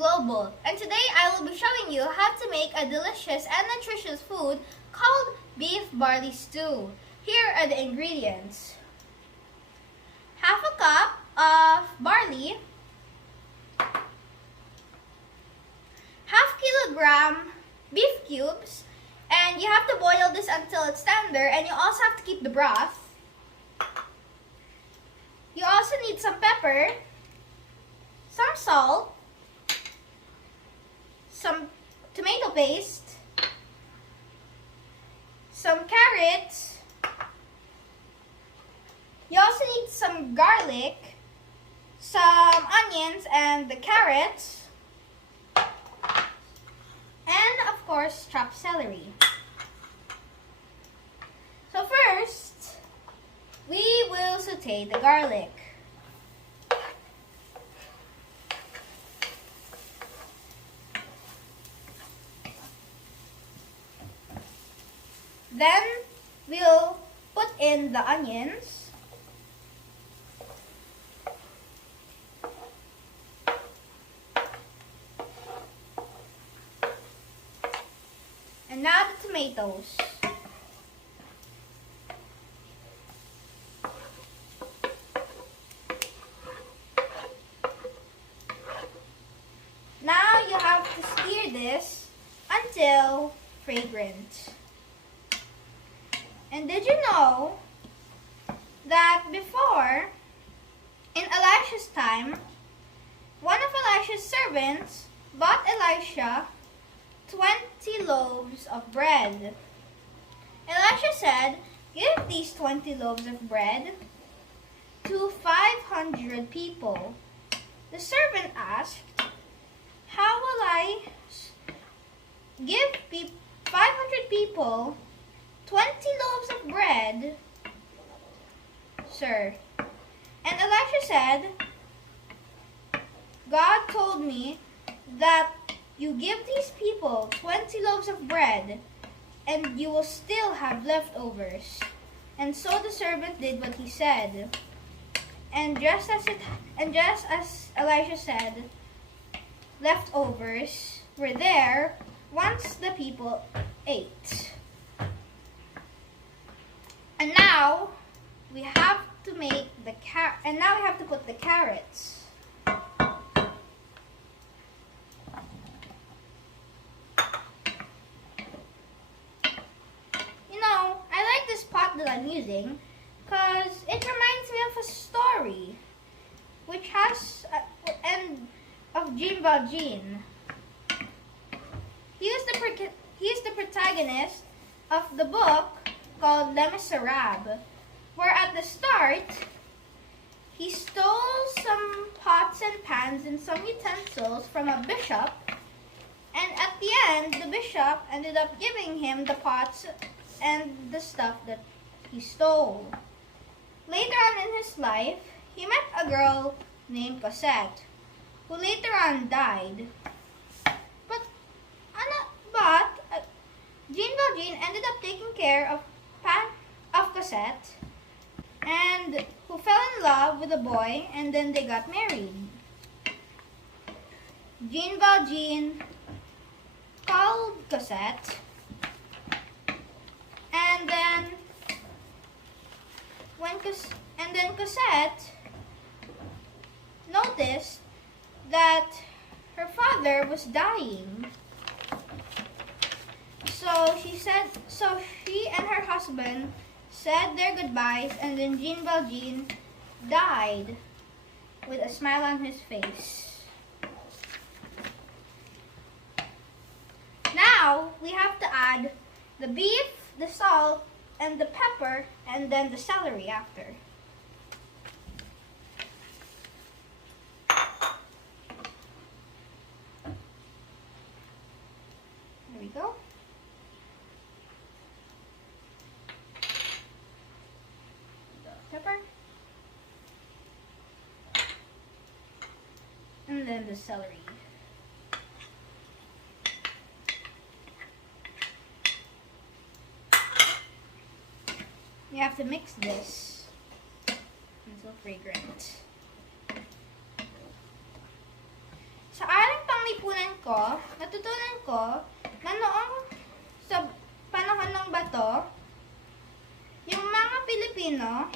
Global, and today I will be showing you how to make a delicious and nutritious food called Beef Barley Stew. Here are the ingredients. Half a cup of barley, half kilogram beef cubes, and you have to boil this until it's tender, and you also have to keep the broth. You also need some pepper, some salt, some tomato paste, some carrots. You also need some garlic, some onions and the carrots, and of course chopped celery. So first, we will saute the garlic. Then we'll put in the onions. And now the tomatoes. Now you have to stir this until fragrant. And did you know that before, in Elisha's time, one of Elisha's servants bought Elisha 20 loaves of bread. Elisha said, "Give these 20 loaves of bread to 500 people." The servant asked, "How will I give 500 people 20 loaves of bread, sir?" And Elisha said, "God told me that you give these people 20 loaves of bread and you will still have leftovers." And so the servant did what he said. And just as Elisha said, leftovers were there once the people ate. And now we have to make now we have to put the carrots. You know, I like this pot that I'm using because it reminds me of a story which has of Jean Valjean. He is the protagonist of the book called Les Miserables, where at the start, he stole some pots and pans and some utensils from a bishop, and at the end, the bishop ended up giving him the pots and the stuff that he stole. Later on in his life, he met a girl named Cosette, who later on died. But Jean Valjean ended up taking care of Cosette, and who fell in love with a boy, and then they got married. Jean Valjean called Cosette, and then Cosette noticed that her father was dying. So she and her husband said their goodbyes, and then Jean Valjean died with a smile on his face. Now we have to add the beef, the salt, and the pepper, and then the celery after. There we go. Pepper, and then the celery. You have to mix this until fragrant. Sa ating natutunan ko na noong sa panahon ng bato, yung mga Pilipino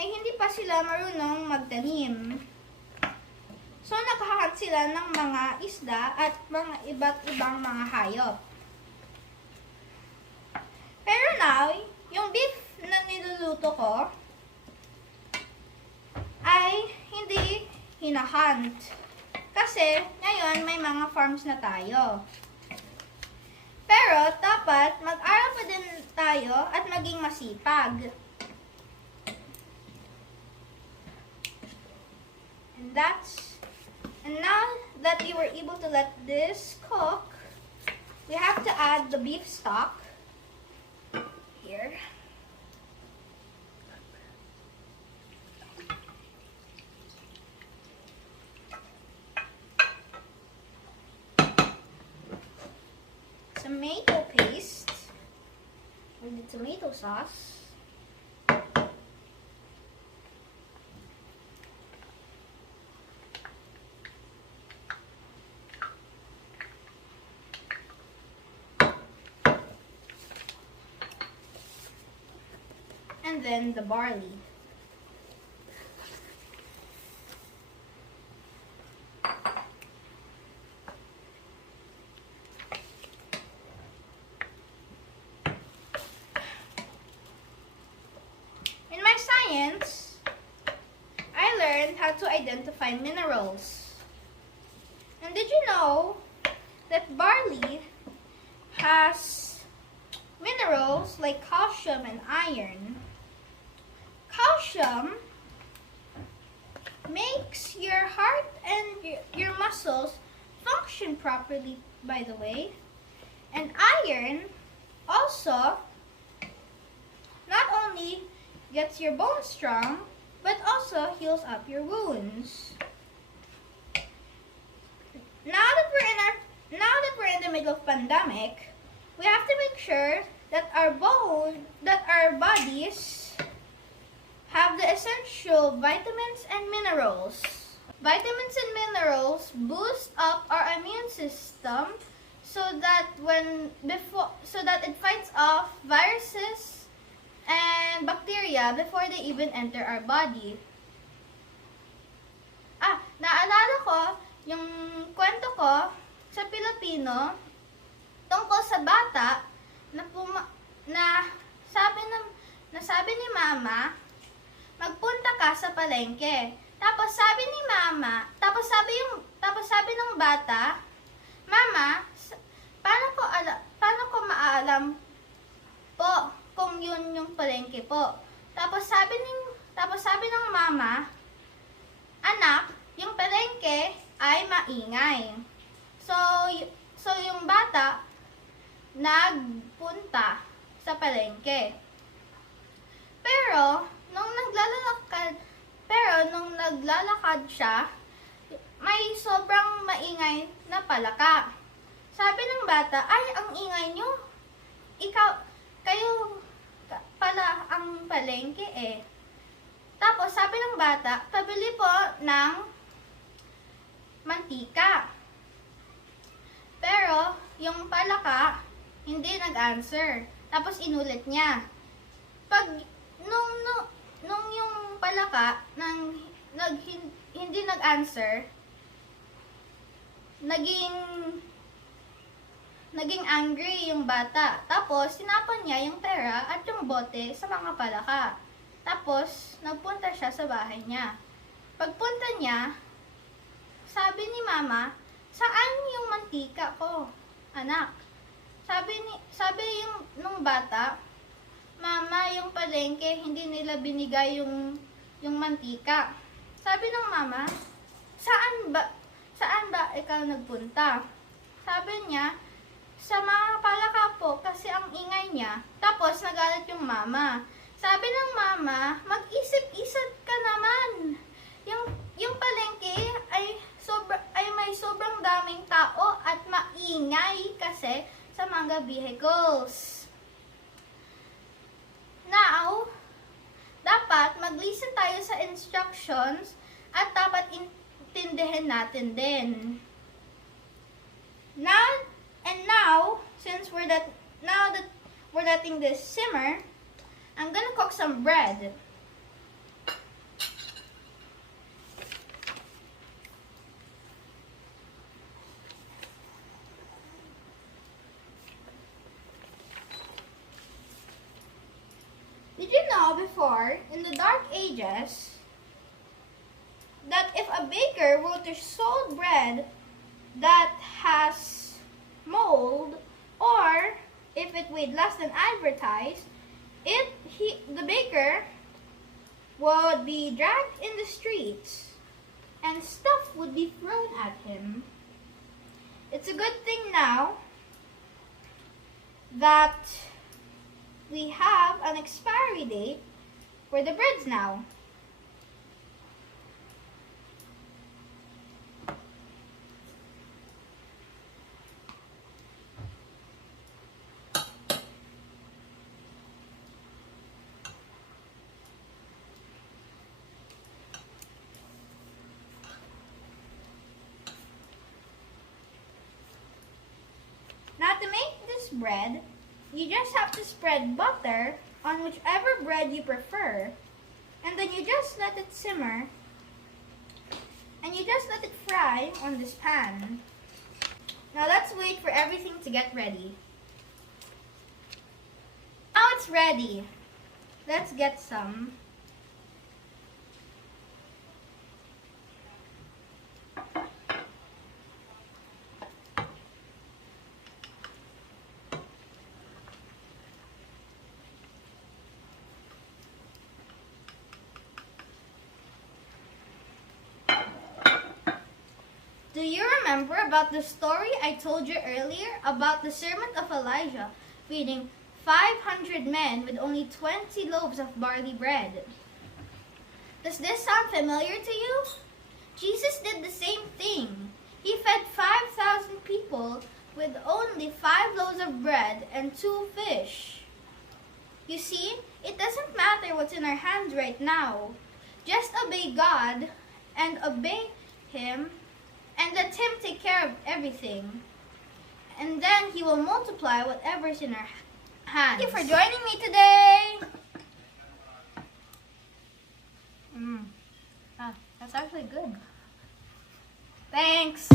ay hindi pa sila marunong magtanim. So, naghahunt sila ng mga isda at mga iba't ibang mga hayop. Pero now, yung beef na niluluto ko ay hindi hinahunt. Kasi, ngayon may mga farms na tayo. Pero, dapat mag-aral pa din tayo at maging masipag. And now that you were able to let this cook, we have to add the beef stock here. Tomato paste or the tomato sauce. And then the barley. In my science, I learned how to identify minerals. And did you know that barley has minerals like calcium and iron? Calcium makes your heart and your muscles function properly, by the way. And iron also not only gets your bones strong, but also heals up your wounds. Now that we're in the middle of pandemic, we have to make sure that our bodies have the essential vitamins and minerals. Vitamins and minerals boost up our immune system so that it fights off viruses and bacteria before they even enter our body. Naalala ko yung kwento ko sa Pilipino tungkol sa bata na sabi ni mama, magpunta ka sa palengke. Tapos sabi ng bata, Mama, paano ko maalam po kung yun yung palengke po? Tapos sabi ng mama, anak, yung palengke ay maingay. So yung bata nagpunta sa palengke. Pero nung naglalakad siya, may sobrang maingay na palaka. Sabi ng bata, ay, ang ingay nyo. Kayo pala ang palengke eh. Tapos sabi ng bata, pabili po ng mantika. Pero yung palaka, hindi nag-answer. Tapos inulit niya. Nung yung palaka hindi nag-answer, naging angry yung bata. Tapos sinapon niya yung pera at yung bote sa mga palaka. Tapos nagpunta siya sa bahay niya. Pagpunta niya, sabi ni mama, saan yung mantika ko, anak? Sabi nung bata, Mama, yung palengke, hindi nila binigay yung mantika. Sabi ng mama, saan ba ikaw nagpunta? Sabi niya, sa mga palaka po kasi ang ingay niya. Tapos nagalit yung mama. Sabi ng mama, mag-isip-isip ka naman. Yung palengke ay may sobrang daming tao at maingay kasi sa mga vehicles. Now, dapat mag-listen tayo sa instructions at dapat intindihin natin din. Now, since now that we're letting this simmer, I'm gonna cook some bread. Did you know before, in the Dark Ages, that if a baker were to sold bread that has mold, or if it weighed less than advertised, the baker would be dragged in the streets and stuff would be thrown at him. It's a good thing now that we have an expiry date for the breads now. Now to make this bread, you just have to spread butter on whichever bread you prefer. And then you just let it simmer. And you just let it fry on this pan. Now let's wait for everything to get ready. Now it's ready. Let's get some. Do you remember about the story I told you earlier about the servant of Elijah feeding 500 men with only 20 loaves of barley bread? Does this sound familiar to you? Jesus did the same thing. He fed 5,000 people with only 5 loaves of bread and 2 fish. You see, it doesn't matter what's in our hands right now. Just obey God and obey Him, and let Him take care of everything. And then He will multiply whatever's in our hands. Thank you for joining me today. That's actually good. Thanks.